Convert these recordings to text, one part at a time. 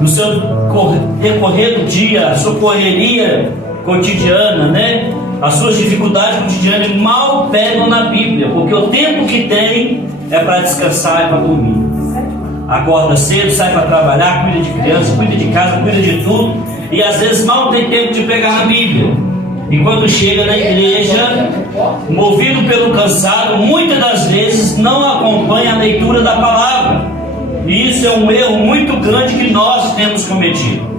no seu decorrer do dia, a sua correria cotidiana, né? As suas dificuldades cotidianas mal pegam na Bíblia, porque o tempo que tem é para descansar e para dormir. Acorda cedo, sai para trabalhar, cuida de criança, cuida de casa, cuida de tudo, e às vezes mal tem tempo de pegar na Bíblia. E quando chega na igreja, movido pelo cansado, muitas das vezes não acompanha a leitura da palavra. E isso é um erro muito grande que nós temos cometido.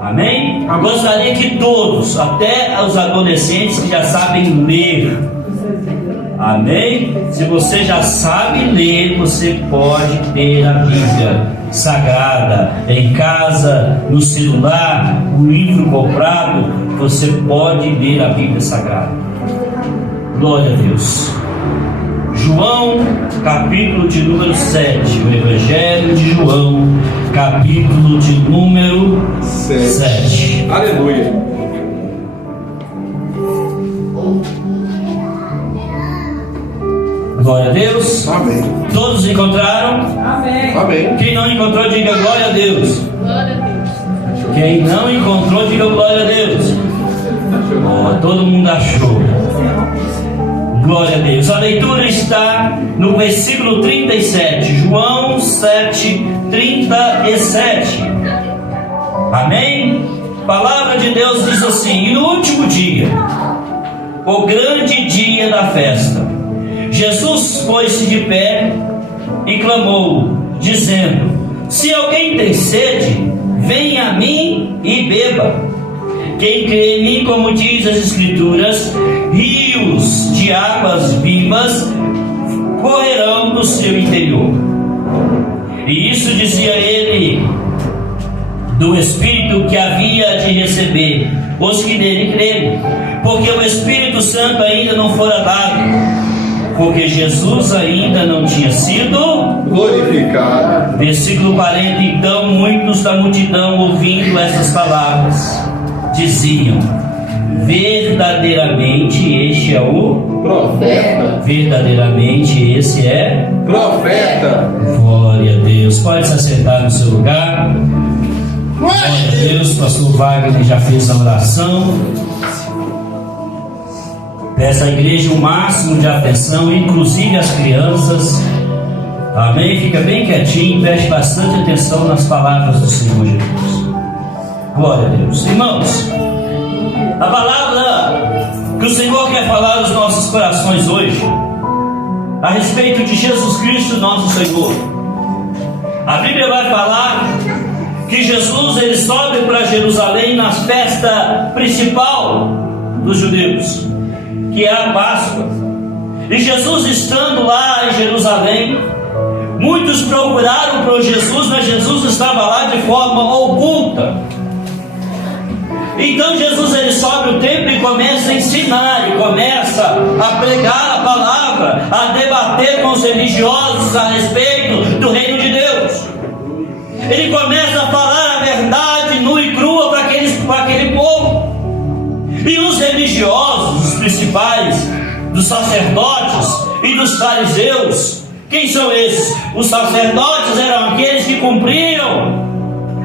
Amém? Eu gostaria que todos, até os adolescentes que já sabem ler, amém? Se você já sabe ler, você pode ter a Bíblia Sagrada em casa, no celular, no livro comprado, você pode ler a Bíblia Sagrada. Glória a Deus. João, capítulo de número 7, o Evangelho de João, capítulo de número 7. Aleluia. Glória a Deus. Amém. Todos encontraram? Amém. Amém. Quem não encontrou, diga glória a Deus. Glória a Deus. Quem não encontrou, diga glória a Deus. Oh, todo mundo achou. Glória a Deus. A leitura está no versículo 37, João 7, 37. Amém? A palavra de Deus diz assim: e no último dia, o grande dia da festa, Jesus pôs-se de pé e clamou, dizendo: se alguém tem sede, venha a mim e beba. Quem crê em mim, como diz as Escrituras, rios de águas vivas correrão do seu interior. E isso dizia ele do Espírito que havia de receber os que nele crerem, porque o Espírito Santo ainda não fora dado, porque Jesus ainda não tinha sido glorificado. Versículo 40. Então muitos da multidão, ouvindo essas palavras, diziam: verdadeiramente este é o Profeta. Verdadeiramente esse é Profeta. Glória a Deus. Pode se assentar no seu lugar. Glória a Deus. Pastor Wagner já fez a oração. Peço à igreja o máximo de atenção, inclusive as crianças. Amém? Fica bem quietinho, preste bastante atenção nas palavras do Senhor Jesus. Glória a Deus. Irmãos, a palavra que o Senhor quer falar aos nossos corações hoje, a respeito de Jesus Cristo, nosso Senhor. A Bíblia vai falar que Jesus, ele sobe para Jerusalém na festa principal dos judeus, que é a Páscoa. E Jesus, estando lá em Jerusalém, muitos procuraram por Jesus, mas Jesus estava lá de forma oculta. Então Jesus, ele sobe o templo e começa a ensinar, e começa a pregar a palavra, a debater com os religiosos a respeito do reino de Deus. Ele começa a falar a verdade nua e crua para aquele povo. E os religiosos, os principais, dos sacerdotes e dos fariseus, quem são esses? Os sacerdotes eram aqueles que cumpriam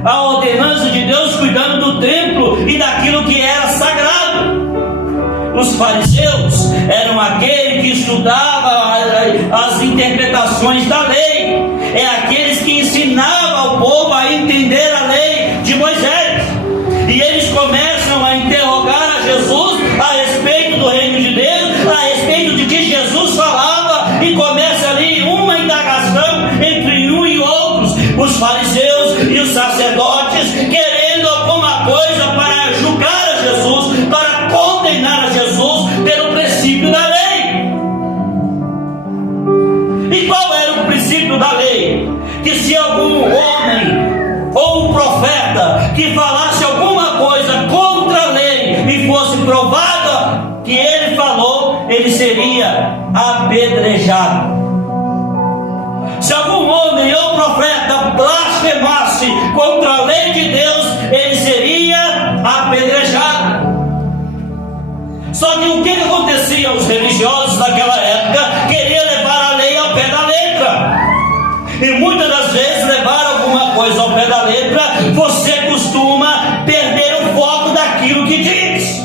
a ordenança de Deus, cuidando do templo e daquilo que era sagrado. Os fariseus eram aqueles que estudavam as interpretações da lei, é aqueles que ensinavam ao povo a entender a lei de Moisés. E eles começam a interrogar a Jesus a respeito do reino de Deus, a respeito de que Jesus falava, e começa ali uma indagação entre um e outros, os fariseus e os sacerdotes, querendo alguma coisa para julgar a Jesus, para condenar a Jesus pelo princípio da lei. E qual era o princípio da lei? Que se algum homem ou um profeta que falasse alguma coisa contra a lei e fosse provada que ele falou, ele seria apedrejado. Se algum homem ou profeta blasfemasse contra a lei de Deus, ele seria apedrejado. Só que o que acontecia? Os religiosos daquela época queriam levar a lei ao pé da letra, e muitas das vezes levaram alguma coisa ao pé da letra outra, você costuma perder o foco daquilo que diz.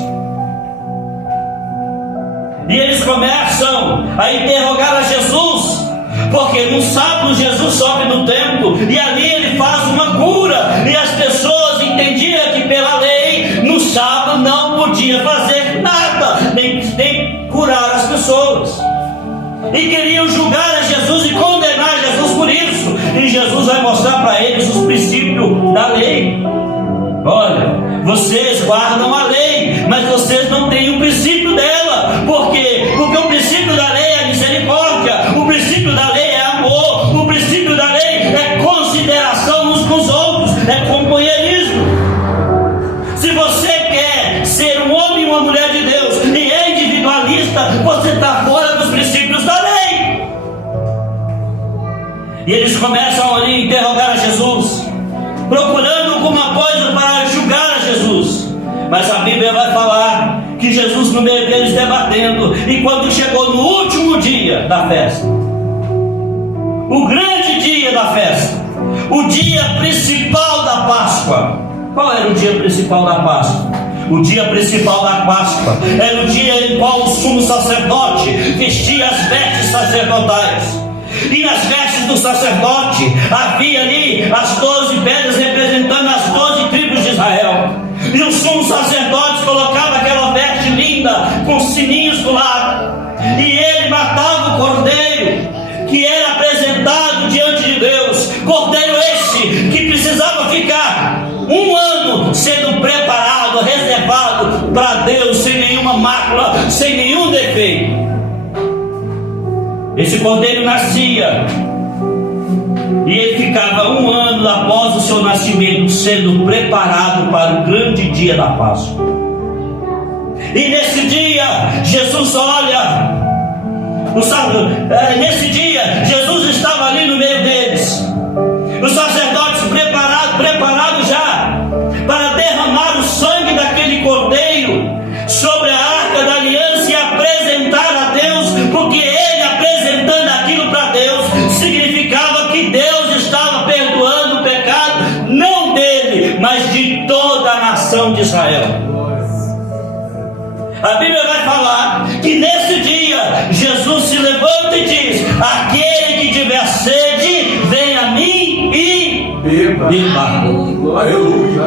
E eles começam a interrogar a Jesus, porque no sábado Jesus sobe no templo e ali ele faz uma cura, e as pessoas entendiam que pela lei no sábado não podia fazer nada, nem curar as pessoas, e queriam julgar a Jesus e condenar Jesus por isso. E Jesus vai mostrar para eles os princípios da lei. Olha, vocês guardam a lei, mas vocês não têm o princípio dela. Por quê? Porque o princípio da lei é misericórdia, o princípio da lei é amor, o princípio da lei é consideração uns com os outros, é companheirismo. Se você quer ser um homem e uma mulher de Deus e é individualista, você está fora dos princípios da lei. E eles começam ali a interrogar a Jesus, procurando alguma coisa para julgar a Jesus. Mas a Bíblia vai falar que Jesus no meio deles debatendo, e quando chegou no último dia da festa, o grande dia da festa, o dia principal da Páscoa. Qual era o dia principal da Páscoa? O dia principal da Páscoa era o dia em qual o sumo sacerdote vestia as vestes sacerdotais. E nas vestes do sacerdote havia ali as 12 pedras representando as 12 tribos de Israel. E o sumo sacerdote colocava aquela veste linda com sininhos do lado, e ele matava o cordeiro que era apresentado diante de Deus. Cordeiro esse que precisava ficar um ano sendo preparado, reservado para Deus, sem nenhuma mácula, sem nenhum defeito. Esse cordeiro nascia e ele ficava um ano após o seu nascimento sendo preparado para o grande dia da Páscoa. E nesse dia Jesus olha, nesse dia Jesus estava ali no meio deles, os sacerdotes preparados já para derramar o sangue daquele cordeiro sobre a arca da aliança e apresentar a Deus, porque ele apresentando aquilo para Deus significava que Deus estava perdoando o pecado, não dele, mas de toda a nação de Israel. A Bíblia vai falar que nesse dia Jesus se levanta e diz: aquele que tiver sede, vem a mim e beba. Aleluia.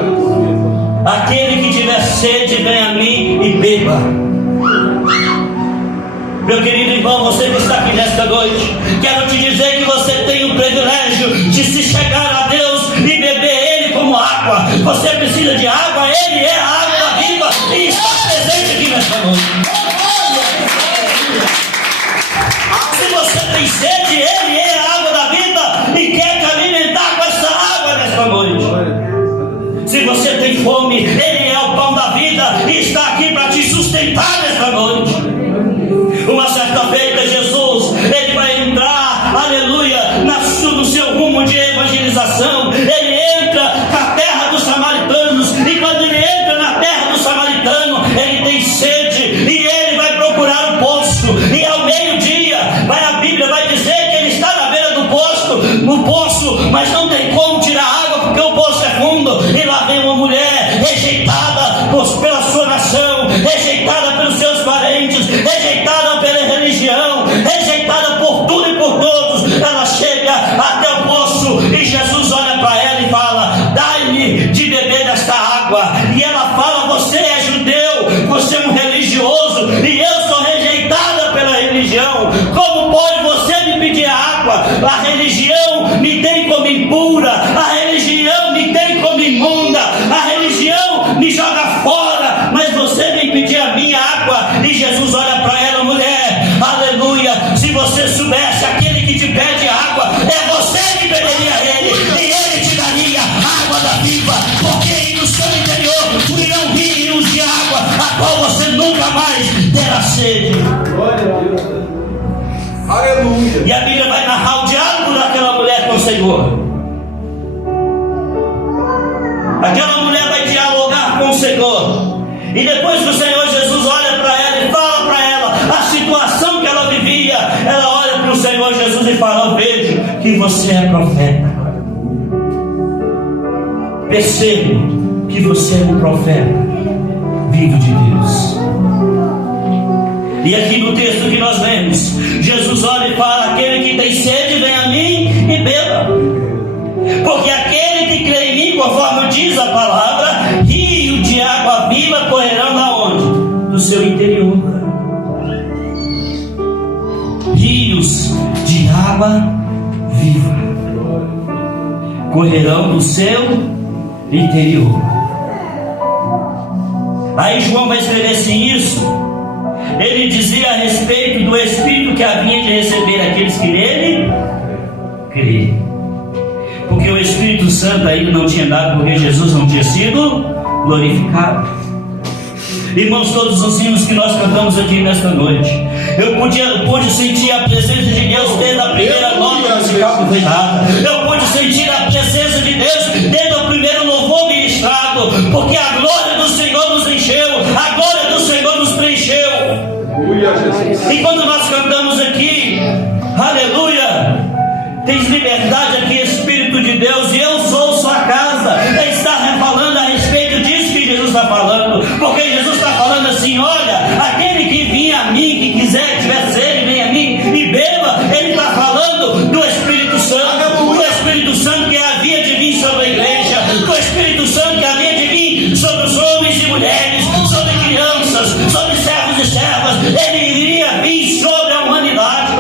Aquele que tiver sede, vem a mim e beba. Meu querido irmão, você que está aqui nesta noite, quero te dizer que você tem o privilégio de se chegar a Deus e beber Ele como água. Você precisa de água, Ele é a água viva e está presente aqui nesta noite. Se você tem sede, Ele é a água da vida e quer te alimentar com essa água nesta noite. Se você tem fome, Ele é o pão da vida e está aqui para te sustentar nesta noite. Uma certa feita, Jesus, ele vai entrar, aleluia, no seu rumo de evangelização. Ele entra na terra dos samaritanos, e quando ele entra na terra do samaritano, ele tem sede, e ele vai procurar o poço, e ao meio-dia, a Bíblia vai dizer que ele está na beira do poço, mas não tem como tirar água, porque o poço é fundo, e lá vem uma mulher rejeitada pela sua nação, rejeitada pelos seus parentes, rejeitada pela religião, rejeitada por tudo e por todos. Ela chega até o poço e Jesus olha para ela e fala: dai-me de beber desta água. E ela fala: você é judeu, você é um religioso e eu sou rejeitada pela religião. Como pode você me pedir água? A religião me tem como impura, a religião me tem como imunda, a religião me joga fora, mas você vem pedir a minha água. E Jesus olha para ela: mulher, aleluia, se você soubesse aquele que te pede água, é você que beberia ele, e ele te daria água da viva, porque no seu interior fluirão rios de água, a qual você nunca mais terá sede. Aleluia. E a Bíblia vai narrar o diálogo daquela mulher com o Senhor. Aquela mulher vai dialogar com o Senhor, e depois que o Senhor Jesus olha para ela e fala para ela a situação que ela vivia, ela olha para o Senhor Jesus e fala: eu vejo que você é profeta. percebo que você é um profeta vivo de Deus. E aqui no texto que nós lemos, Jesus olha e fala: aquele que tem sede, vem a mim e beba. Porque aquele que crê em mim, conforme diz a palavra, rio de água viva correrão da onde? Do seu interior. Rios de água viva correrão do seu interior. Aí João vai escrever assim isso. Ele dizia a respeito do Espírito que havia de receber aqueles que nele crêem. Porque o Espírito Santo ainda não tinha dado, porque Jesus não tinha sido glorificado. Irmãos, todos os hinos que nós cantamos aqui nesta noite, eu pude sentir a presença de Deus desde a primeira nota musical que foi dada. Eu pude sentir a presença de Deus desde o primeiro louvor ministrado, porque a glória do Senhor nos encheu, a glória do Senhor nos preencheu. E quando nós cantamos aqui, aleluia, tens liberdade aqui, Espírito de Deus, e eu sou sua casa. Ele está falando a respeito disso que Jesus está falando, porque Jesus está falando assim: olha, aquele que vinha a mim, que quiser, tiver sede, vem a mim e beba. Ele está falando do Espírito Santo, do Espírito Santo que havia de vir sobre a igreja, do Espírito Santo que havia de vir sobre os homens e mulheres, sobre crianças, sobre servos e servas. Ele iria vir sobre a humanidade.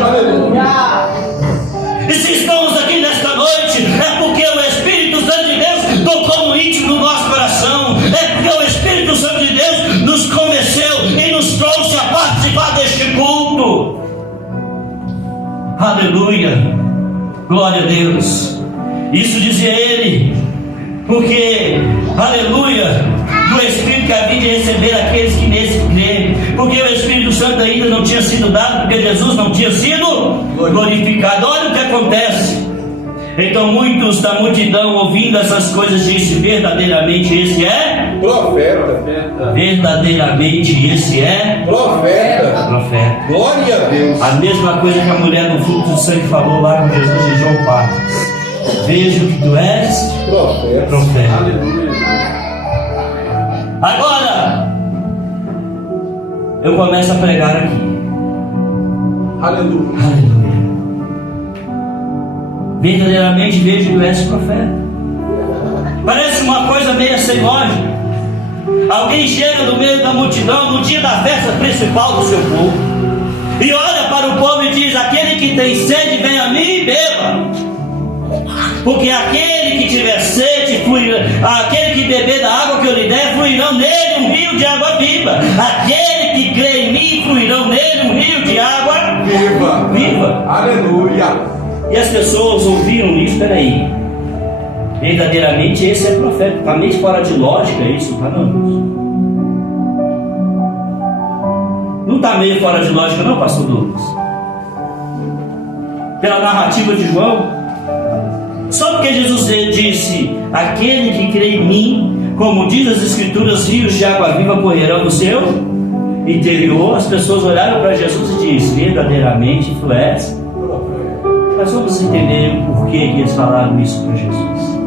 E se estamos aqui nesta noite, é porque o Espírito Santo de Deus tocou no íntimo do nosso coração, é porque o Espírito Santo de Deus nos convenceu e nos trouxe a participar deste culto. Aleluia, glória a Deus. Isso dizia ele, porque, aleluia, do Espírito que havia de receber aqueles que nesse creem, porque o Espírito Santo ainda não tinha sido dado, porque Jesus não tinha sido glorificado. Olha o que acontece. Então muitos da multidão, ouvindo essas coisas, disse: verdadeiramente esse é profeta. Verdadeiramente esse é profeta. Glória a Deus. A mesma coisa que a mulher do fluxo de sangue falou lá com Jesus em João 4. Vejo que tu és profeta. Aleluia. Agora eu começo a pregar aqui. Aleluia. Aleluia. Verdadeiramente vejo que tu és profeta. Parece uma coisa meio sem lógica. Alguém chega no meio da multidão no dia da festa principal do seu povo e olha para o povo e diz: aquele que tem sede, vem a mim e beba. Porque aquele que tiver sede, aquele que beber da água que eu lhe der, fluirão nele um rio de água viva. Aquele que crê em mim, fluirão nele um rio de água viva. Aleluia. E as pessoas ouviram isso. Peraí, verdadeiramente esse é profeta. Está meio fora de lógica isso, tá não? Não está meio fora de lógica não, pastor Lucas? Pela narrativa de João. Só porque Jesus disse: aquele que crê em mim, como diz as Escrituras, rios de água viva correrão no seu interior. As pessoas olharam para Jesus e disseram: verdadeiramente tu és. Mas vamos entender o porquê que eles falaram isso para Jesus.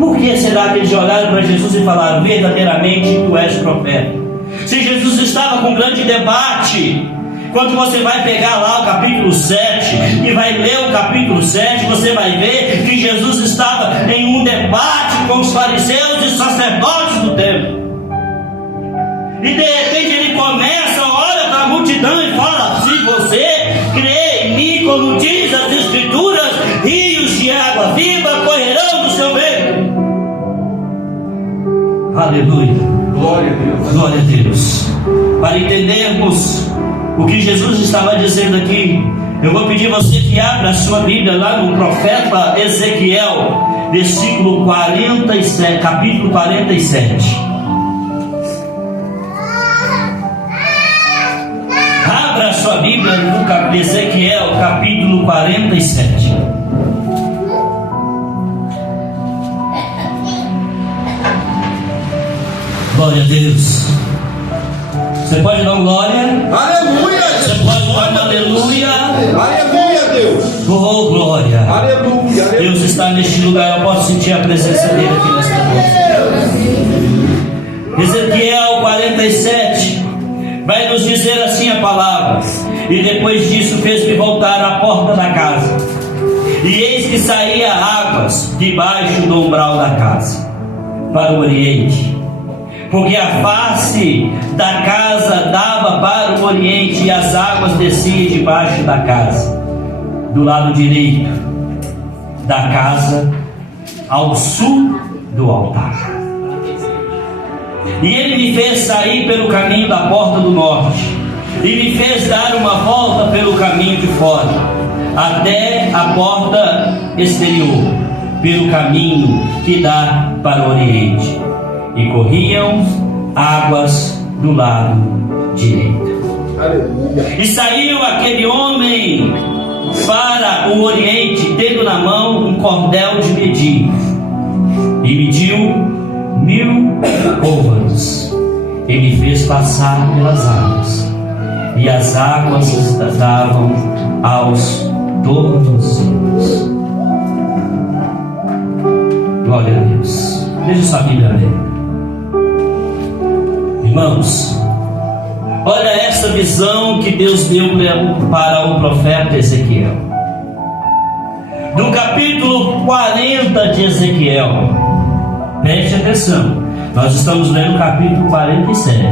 Por que será que eles olharam para Jesus e falaram: verdadeiramente tu és profeta? Se Jesus estava com um grande debate. Quando você vai pegar lá o capítulo 7 e vai ler o capítulo 7, você vai ver que Jesus estava em um debate com os fariseus e sacerdotes do templo. E de repente ele começa, olha para a multidão e fala: se você crê em mim, como diz as Escrituras, rios de água viva correrão do seu meio. Aleluia. Glória a Deus. Glória a Deus. Para entendermos o que Jesus estava dizendo aqui, eu vou pedir a você que abra a sua Bíblia lá no profeta Ezequiel, versículo 47, capítulo 47. Abra a sua Bíblia no Ezequiel, capítulo 47. Glória a Deus. Você pode dar glória? Aleluia. Você pode dar aleluia? Aleluia, Deus. Oh, glória! Aleluia. Deus está neste lugar, eu posso sentir a presença dele aqui nesta noite. Ezequiel 47 vai nos dizer assim a palavra: e depois disso fez-me voltar à porta da casa, e eis que saía águas debaixo do umbral da casa, para o oriente, porque a face da casa dava para o oriente, e as águas desciam debaixo da casa, do lado direito da casa, ao sul do altar. E ele me fez sair pelo caminho da porta do norte, e me fez dar uma volta pelo caminho de fora, até a porta exterior, pelo caminho que dá para o oriente, e corriam águas do lado direito. Aleluia. E saiu aquele homem para o oriente, tendo na mão um cordel de medir, e mediu 1000 côvados, e me fez passar pelas águas, e as águas davam aos tornozelos. Glória a Deus. Veja sua Bíblia aberta. Irmãos, olha essa visão que Deus deu para o profeta Ezequiel. Do capítulo 40 de Ezequiel, preste atenção, nós estamos lendo o capítulo 47.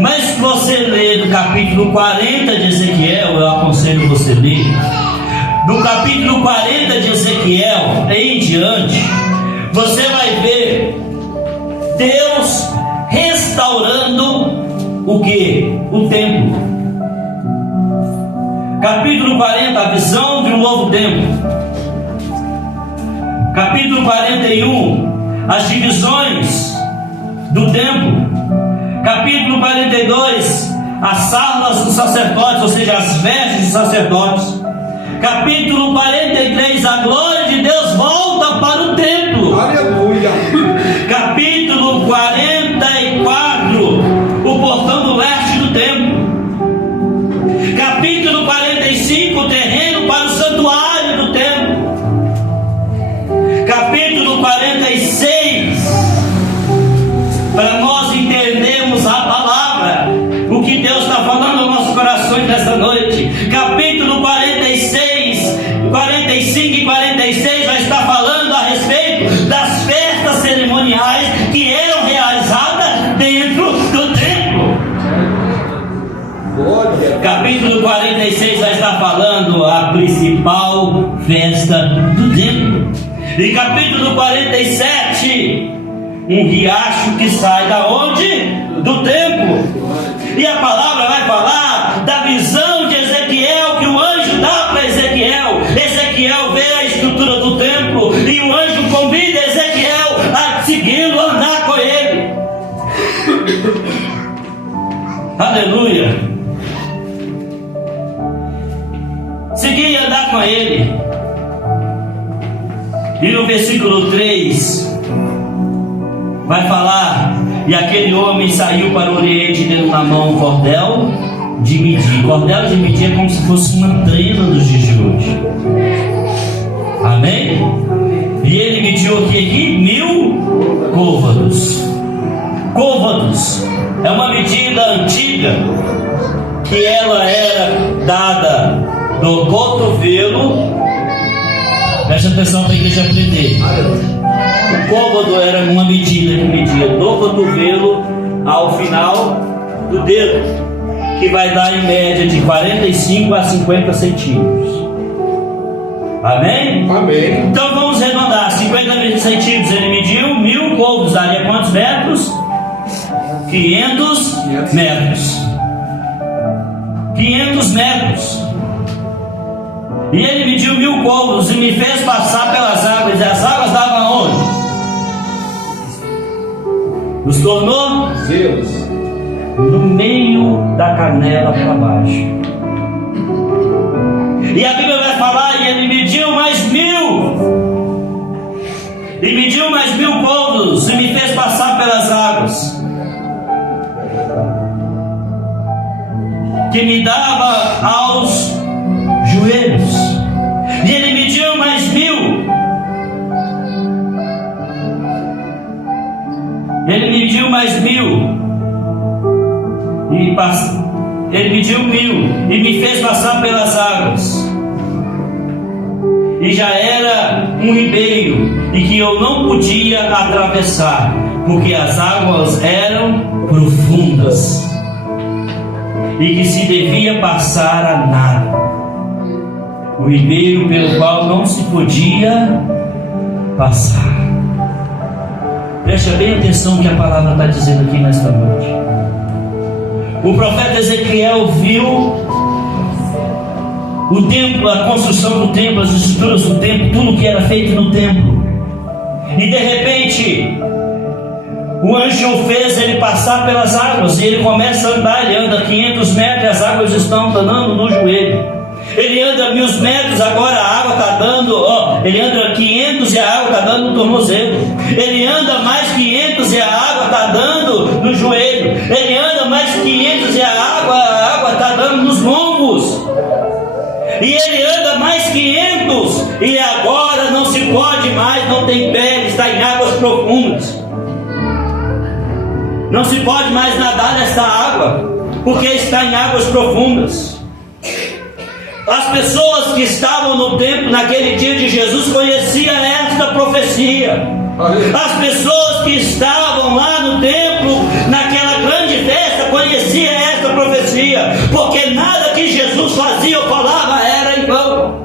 Mas se você ler do capítulo 40 de Ezequiel, eu aconselho você ler. Do capítulo 40 de Ezequiel em diante, você vai ver Deus restaurando o que? O templo. Capítulo 40, a visão de um novo templo. Capítulo 41, as divisões do templo. Capítulo 42, as salas dos sacerdotes, ou seja, as vestes dos sacerdotes. Capítulo 43, a glória de Deus volta para o templo. Aleluia. Capítulo 44, o portão do leste do templo. Capítulo 45, o terreno para o santuário do templo. Capítulo 46, para nós entendermos a palavra, o que Deus está falando aos nossos corações nessa noite. Capítulo 46, 45 e 46 vai estar falando a respeito das festas cerimoniais que eram realizadas dentro do templo. Glória. Capítulo 46 vai estar falando a principal festa do templo. E capítulo 47, um riacho que sai da onde? Do templo. E a palavra vai falar da visão de Ezequiel, que o anjo dá para Ezequiel. Ezequiel vê a estrutura do templo, e o anjo convida Ezequiel a segui-lo, andar com ele. Aleluia. Seguir e andar com ele. E no versículo 3 vai falar: e aquele homem saiu para o oriente, tendo na mão um cordel de medir. Cordel de medir é como se fosse uma trena dos dias de hoje. Amém? E ele mediu aqui 1000 côvados. Côvados é uma medida antiga, que ela era dada do cotovelo. Preste atenção para a igreja aprender. O côvado era uma medida que media do cotovelo ao final do dedo, que vai dar em média de 45 a 50 centímetros. Amém? Amém. Então vamos arredondar: 50 centímetros ele mediu, 1000 côvados daria quantos metros? 500 metros. 500 metros. E ele mediu 1000 côvados e me fez passar pelas águas. E as águas davam onde? Nos tornou Zeus. no meio da canela para baixo. E a Bíblia vai falar: e ele mediu mais 1000. E mediu mais 1000 côvados e me fez passar pelas águas, que me dava aos joelhos. Ele mediu mais 1000. Ele mediu 1000 e me fez passar pelas águas. E já era um ribeiro e que eu não podia atravessar, porque as águas eram profundas e que se devia passar a nado. O ribeiro pelo qual não se podia passar. Preste bem atenção no que a palavra está dizendo aqui nesta noite. O profeta Ezequiel viu o templo, a construção do templo, as estruturas do templo, tudo que era feito no templo. E de repente, o anjo fez ele passar pelas águas. E ele começa a andar, ele anda 500 metros e as águas estão dando no joelho. Ele anda 1000 metros, agora a água está dando, ele anda 500 e a água está dando no tornozelo. Ele anda mais 500 e a água está dando no joelho. Ele anda mais 500 e a água está dando nos lombos. E ele anda mais 500 e agora não se pode mais, não tem pé, está em águas profundas. Não se pode mais nadar nesta água, porque está em águas profundas. As pessoas que estavam no templo naquele dia de Jesus conheciam esta profecia. As pessoas que estavam lá no templo naquela grande festa conheciam esta profecia, porque nada que Jesus fazia ou falava era em vão.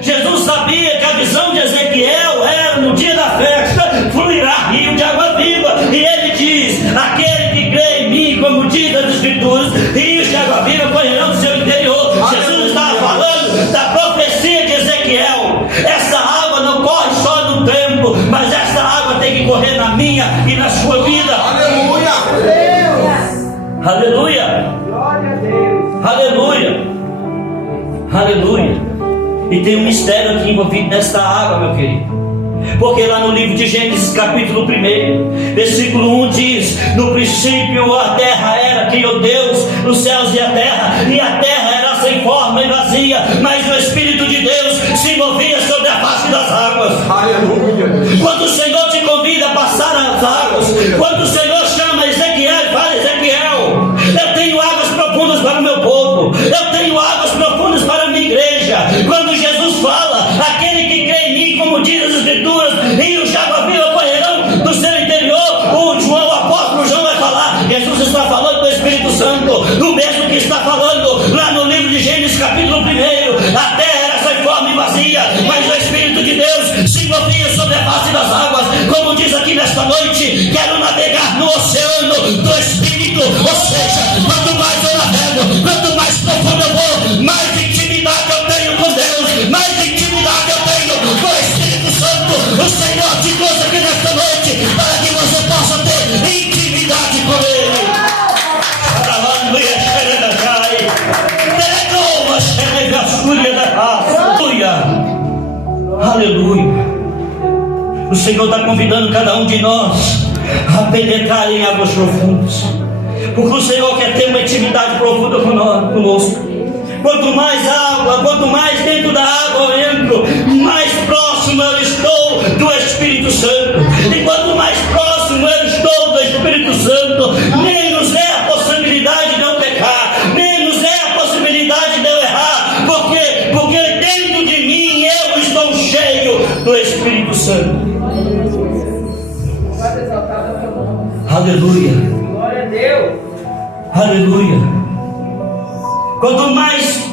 Jesus sabia que a visão de Ezequiel era: no dia da festa fluirá rio de água viva. E ele diz: aquele que crê em mim, como diz as Escrituras, rios de água viva correrão do seu interior. Jesus estava falando da profecia de Ezequiel. Essa água não corre só no templo, mas essa água tem que correr na minha e na sua vida. Aleluia! Aleluia! Glória a Deus. Aleluia! Aleluia! E tem um mistério aqui envolvido nesta água, meu querido. Porque lá no livro de Gênesis, capítulo 1, versículo 1 diz: no princípio a terra era, criou Deus os céus e a terra era sem forma e vazia, mas o Espírito de Deus se movia sobre a face das águas. Aleluia! Quando o Senhor te convida a passar as águas, quando o Senhor chama Ezequiel e fala: Ezequiel, eu tenho águas profundas para o meu povo, eu tenho águas profundas para a minha igreja. Quando Jesus fala: aquele que crê em mim, como diz as Escrituras, rios de água viva correrão do seu interior. O apóstolo João vai falar: Jesus está falando do Espírito Santo, do mesmo que está falando lá no livro de Gênesis, capítulo 1. A terra era sem forma e vazia, mas o Espírito de Deus se movia sobre a face das águas. Como diz aqui nesta noite, quero navegar no oceano do Espírito. Ou seja, quanto mais eu navego, quanto mais profundo eu vou, mais intimidade eu tenho com Deus, mais intimidade eu tenho com o Espírito Santo. O Senhor te trouxe aqui nesta noite para que você possa ter intimidade com Ele. Aleluia! O Senhor está convidando cada um de nós a penetrar em águas profundas, porque o Senhor quer ter uma intimidade profunda conosco. Quanto mais água, quanto mais dentro da água eu entro, mais próximo eu estou do Espírito Santo. E quanto mais próximo eu estou do Espírito Santo, menos é a possibilidade de eu pecar, menos é a possibilidade de eu errar, porque dentro de mim eu estou cheio do Espírito Santo. Aleluia! Glória a Deus. Aleluia! Quanto mais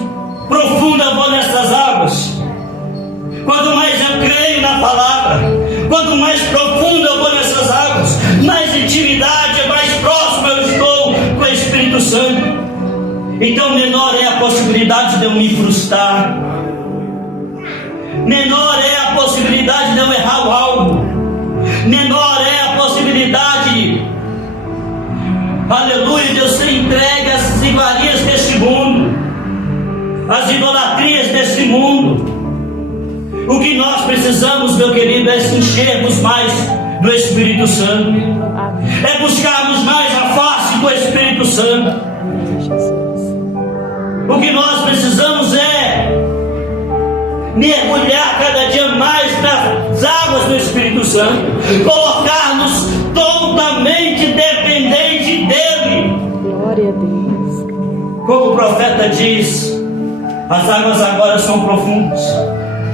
profunda eu vou nessas águas, quanto mais eu creio na palavra, quanto mais profundo eu vou nessas águas, mais intimidade, mais próximo eu estou com o Espírito Santo. Então menor é a possibilidade de eu me frustrar, menor é a possibilidade de eu errar o alvo, menor é a possibilidade, aleluia, de eu ser entregue às iguarias deste mundo, às idolatrias deste mundo. O que nós precisamos, meu querido, é se enchermos mais do Espírito Santo, é buscarmos mais a face do Espírito Santo. O que nós precisamos é mergulhar cada dia mais nas águas do Espírito Santo, colocar-nos totalmente dependente dele. Glória a Deus. Como o profeta diz, as águas agora são profundas,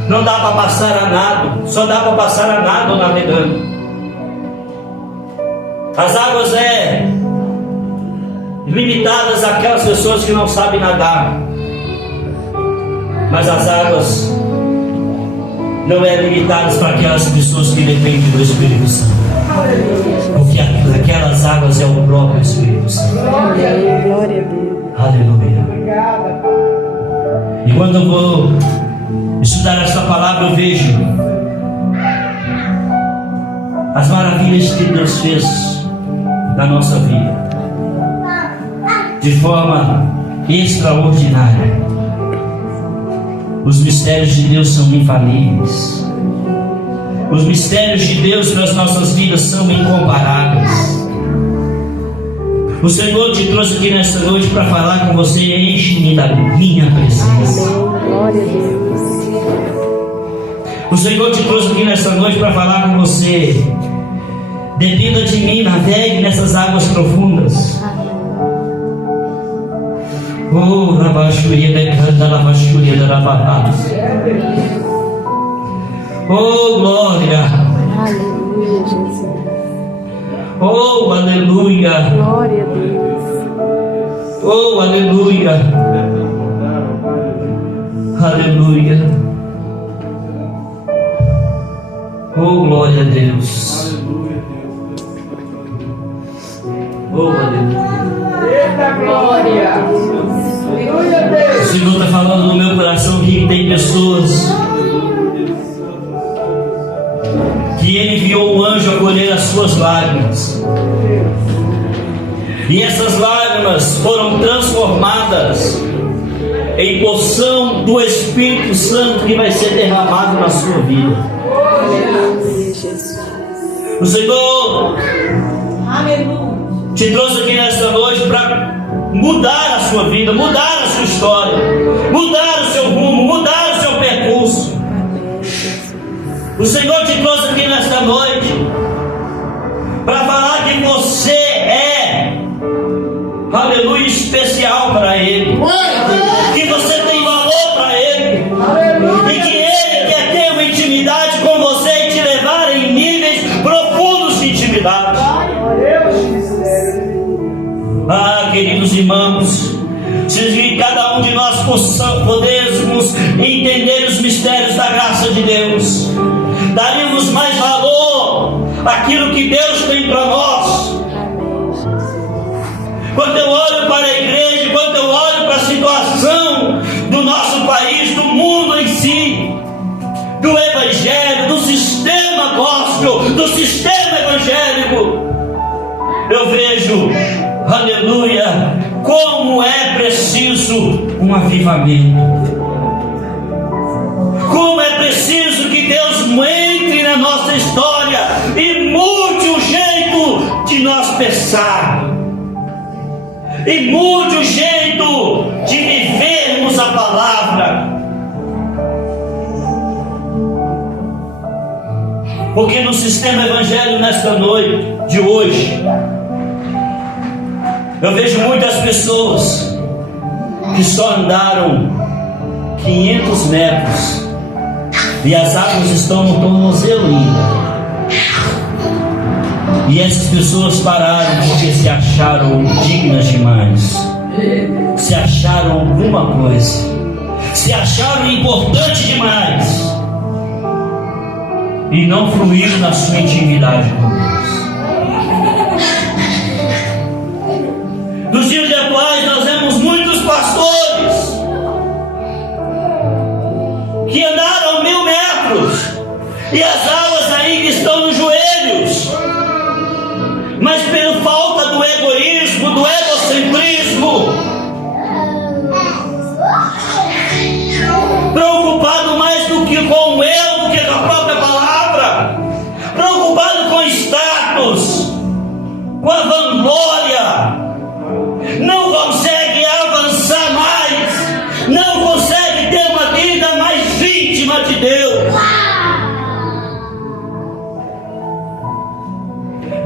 não dá para passar a nado, só dá para passar a nado navegando. As águas limitadas àquelas pessoas que não sabem nadar, mas as águas não limitadas para aquelas pessoas que dependem do Espírito Santo, porque aquelas águas é o próprio Espírito Santo. Glória a Deus. Aleluia. E quando eu vou estudar essa palavra, eu vejo as maravilhas que Deus fez na nossa vida de forma extraordinária. Os mistérios de Deus são infalíveis. Os mistérios de Deus para as nossas vidas são incomparáveis. O Senhor te trouxe aqui nesta noite para falar com você. Enche-me da minha presença. Glória a Deus. O Senhor te trouxe aqui nesta noite para falar com você. Dependa de mim, navegue nessas águas profundas. Oh, Rabaxuria decanta, Rabaxuria da Rabarra. Oh, glória. Aleluia, Jesus. Oh, aleluia. Glória a Deus. Oh, aleluia. Aleluia. Oh, glória a Deus. Oh, aleluia. Eita glória! Aleluia, O Deus! Senhor está falando no meu coração que tem pessoas que Ele enviou um anjo a colher as suas lágrimas, e essas lágrimas foram transformadas em porção do Espírito Santo que vai ser derramado na sua vida. Aleluia, Jesus. O Senhor Aleluia! te trouxe aqui nesta noite para mudar a sua vida, mudar a sua história, mudar o seu rumo, mudar o seu percurso. O Senhor te trouxe aqui nesta noite para falar que você é, aleluia, especial para Ele, que você tem valor para Ele, e que Ele quer ter uma intimidade com você e te levar em níveis profundos de intimidade. Ah, queridos irmãos, se cada um de nós pudéssemos entender os mistérios da graça de Deus, daríamos mais valor àquilo que Deus tem para nós. Quando eu olho para a igreja, quando eu olho para a situação do nosso país, do mundo em si, do evangelho, do sistema gospel, do sistema evangélico, eu vejo, aleluia, como é preciso um avivamento, como é preciso que Deus entre na nossa história e mude o jeito de nós pensar, e mude o jeito de vivermos a palavra. Porque no sistema evangélico nesta noite de hoje, eu vejo muitas pessoas que só andaram 500 metros e as águas estão no tornozelo ainda. E essas pessoas pararam porque se acharam dignas demais, se acharam alguma coisa, se acharam importante demais e não fluíram na sua intimidade com Deus. Nos dias atuais nós vemos muitos pastores que andaram 1000 metros e as águas ainda estão nos joelhos, mas pela falta do egoísmo, do egocentrismo, preocupado mais do que com o eu, do que com a própria palavra, preocupado com status, com a vanglória, não consegue avançar mais, não consegue ter uma vida mais íntima de Deus.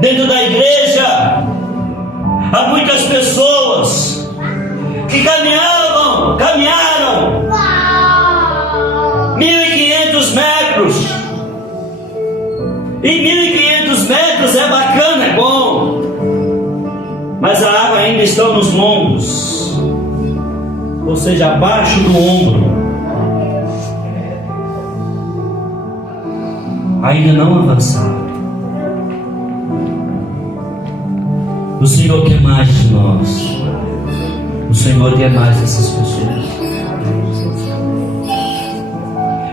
Dentro da igreja, há muitas pessoas que caminharam 1.500 metros. E 1.500 metros é bacana, é bom, mas a água ainda está nos lombos, ou seja, abaixo do ombro. Ainda não avançaram. O Senhor quer mais de nós. O Senhor quer mais dessas pessoas.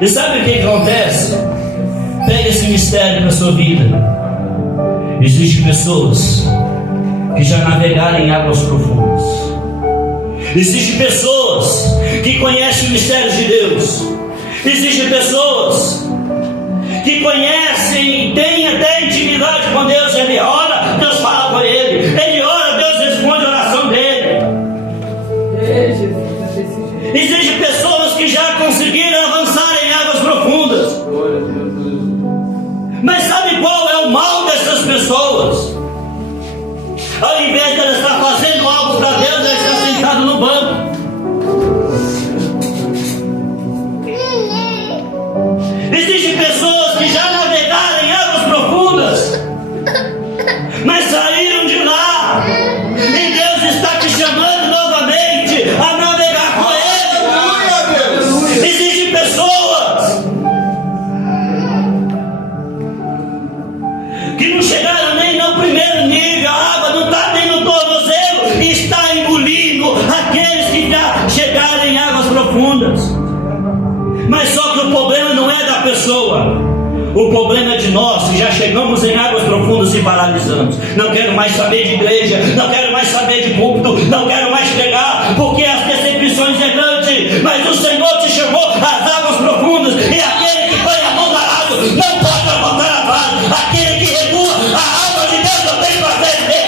E sabe o que acontece? Pega esse mistério para a sua vida. Existem pessoas que já navegaram em águas profundas. Existem pessoas que conhecem os mistérios de Deus. Existem pessoas que conhecem, têm até intimidade com Deus. Ele ora, Deus fala com ele. Ele ora, Deus responde a oração dele. Existem pessoas que já conseguiram avançar em águas profundas. Mas sabe qual é o mal dessas pessoas? Ao invés de ela estar fazendo algo para Deus, ela está sentada no banco. Existem pessoas que já navegaram em águas profundas, mas saíram de lá, e Deus está te chamando novamente a navegar com Ele. Existem pessoas que não chegaram nem no primeiro nível, a água não está nem no tornozelo e está engolindo aqueles que já chegaram em águas profundas. Mas só que o problema não é da pessoa, o problema é de nós que já chegamos em águas profundas e paralisamos. Não quero mais saber de igreja, não quero mais saber de púlpito, não quero mais pregar, porque as perseguições é grande. Mas o Senhor te chamou às águas profundas, e aquele que põe a mão na água não pode levantar a vara. Aquele que recua, a água de Deus não tem prazer nele.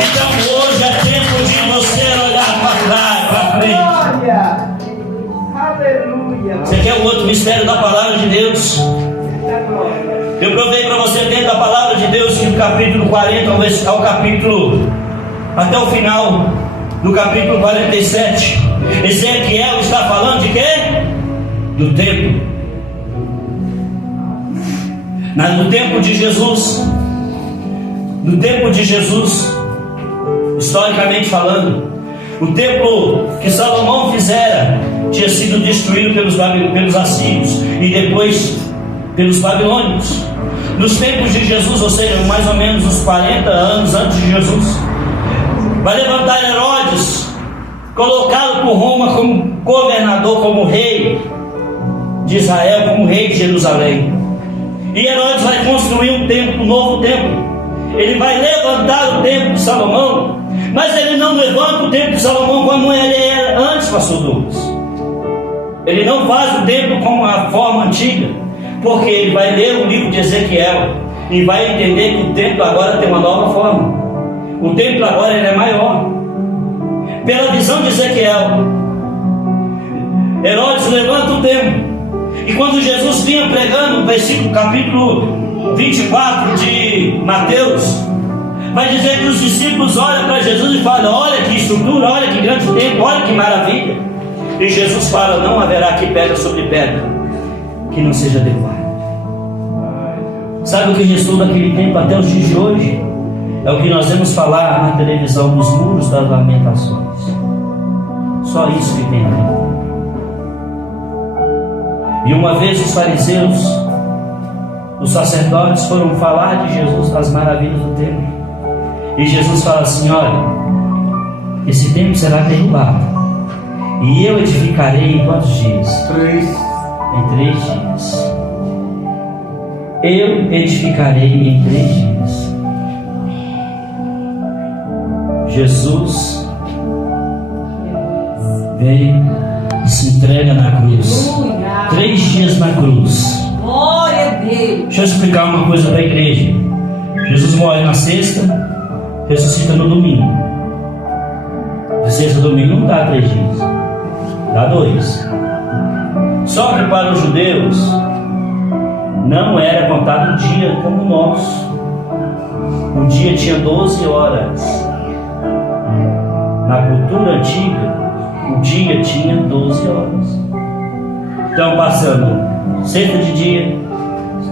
Então hoje é tempo de você olhar para trás, para frente. Você quer um outro mistério da palavra de Deus? Eu provei para você dentro da palavra de Deus que no capítulo 40 ao capítulo, até o final do capítulo 47, Ezequiel está falando de quê? Do templo. No tempo de Jesus, historicamente falando, o templo que Salomão fizera tinha sido destruído pelos assírios e depois pelos babilônios. Nos tempos de Jesus, ou seja, mais ou menos uns 40 anos antes de Jesus, vai levantar Herodes, colocá-lo por Roma como governador, como rei de Israel, como rei de Jerusalém. E Herodes vai construir um templo, um novo templo. Ele vai levantar o templo de Salomão, mas ele não levanta o templo de Salomão como ele era antes, pastor Douglas. Ele não faz o templo como a forma antiga, porque ele vai ler o livro de Ezequiel e vai entender que o templo agora tem uma nova forma. O templo agora ele é maior. Pela visão de Ezequiel, Herodes levanta o templo. E quando Jesus vinha pregando, no versículo capítulo 24 de Mateus, vai dizer que os discípulos olham para Jesus e falam: olha que estrutura, olha que grande templo, olha que maravilha. E Jesus fala: não haverá aqui pedra sobre pedra que não seja derrubada. Sabe o que restou daquele tempo até os dias de hoje? É o que nós vemos falar na televisão, nos muros das lamentações. Só isso que tem ali. E uma vez os fariseus, os sacerdotes, foram falar de Jesus, das maravilhas do templo. E Jesus fala assim: olha, esse templo será derrubado, e eu edificarei em quantos dias? 3. Em 3 dias. Eu edificarei em 3 dias. Jesus veio e se entrega na cruz. 3 dias na cruz. Glória a Deus. Deixa eu explicar uma coisa para a igreja. Jesus morre na sexta, ressuscita no domingo. De sexta a domingo não dá 3 dias, dá 2. Só que para os judeus não era contado o dia como o nosso. O dia tinha 12 horas. Na cultura antiga, o dia tinha 12 horas. Então, passando sexta de dia,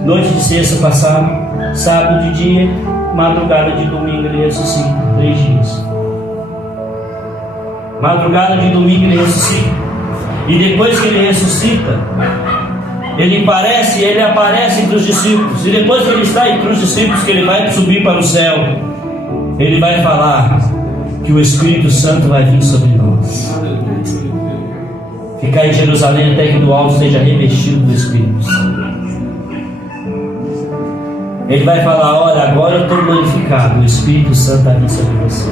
noite de sexta passado, sábado de dia, madrugada de domingo ele ressuscita. 3 dias. Madrugada de domingo ele ressuscita. E depois que ele ressuscita, ele aparece entre os discípulos. E depois que ele está entre os discípulos, que ele vai subir para o céu, ele vai falar que o Espírito Santo vai vir sobre nós. Ficar em Jerusalém até que do alto seja revestido do Espírito Santo. Ele vai falar: olha, agora eu estou glorificado, o Espírito Santo vai vir sobre você.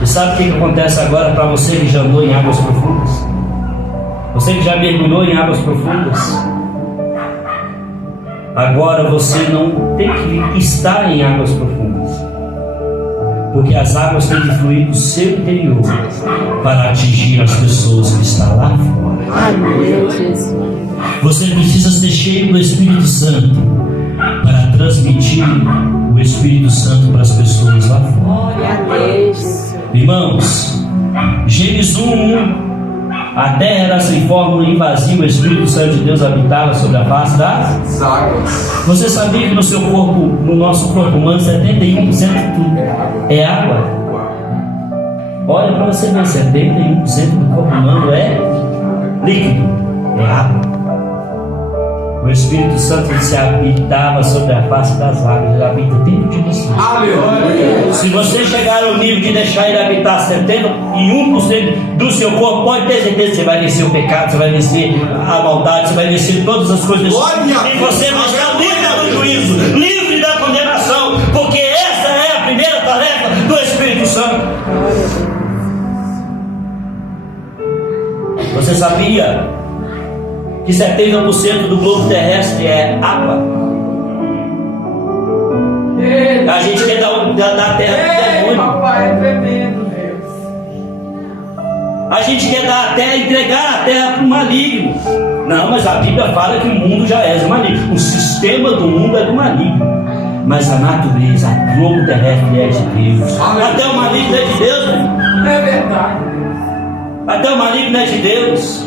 E sabe o que acontece agora para você que já andou em águas profundas? Você que já mergulhou em águas profundas? Agora você não tem que estar em águas profundas, porque as águas têm que fluir do seu interior para atingir as pessoas que estão lá fora. Amém, Jesus. Você precisa ser cheio do Espírito Santo para transmitir o Espírito Santo para as pessoas lá fora. Amém, Jesus. Irmãos, Gênesis 1:1, a terra era sem forma e vazia, o Espírito Santo de Deus habitava sobre a face das águas. Você sabia que no seu corpo, no nosso corpo humano, 71% de tudo é água? Olha para você ver, 71% do corpo humano é líquido, é água. O Espírito Santo se habitava sobre a face das águas, ele habita dentro de você. Aleluia. Se você chegar ao nível de deixar ele habitar 71% do seu corpo, pode ter certeza que você vai vencer o pecado, você vai vencer a maldade, você vai vencer todas as coisas. E você vai estar livre do juízo, livre da condenação, porque essa é a primeira tarefa do Espírito Santo. Você sabia que 70% do globo terrestre é água? A gente quer dar a terra para o demônio. Papai, é tremendo, Deus. A gente quer dar a terra, entregar a terra para o maligno. Não, mas a Bíblia fala que o mundo já é do maligno. O sistema do mundo é do maligno. Mas a natureza, o globo terrestre é de Deus. Até o maligno é de Deus, né? É verdade. Até o maligno é de Deus.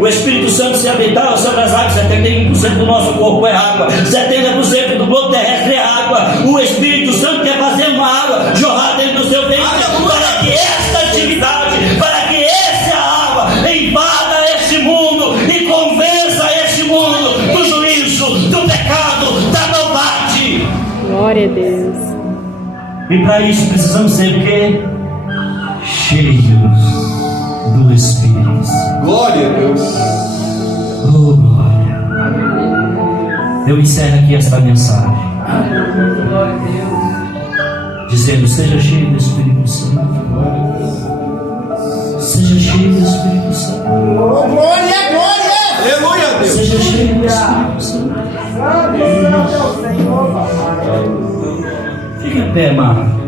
O Espírito Santo se habitava sobre as águas. 71% do nosso corpo é água, 70% do globo terrestre é água. O Espírito Santo quer fazer uma água jorrar dentro do seu ventre, para que esta atividade, para que essa água invada este mundo e convença este mundo do juízo, do pecado, da maldade. Glória a Deus. E para isso precisamos ser o quê? Cheios do Espírito Santo. Glória a Deus. Oh, glória. Eu encerro aqui esta mensagem Glória a Deus. dizendo: seja cheio do Espírito Santo. Seja cheio do Espírito Santo. Glória, glória. Aleluia, Deus. Seja cheio do Espírito Santo. Santo é o Senhor, papai. Fique em pé, Marcos.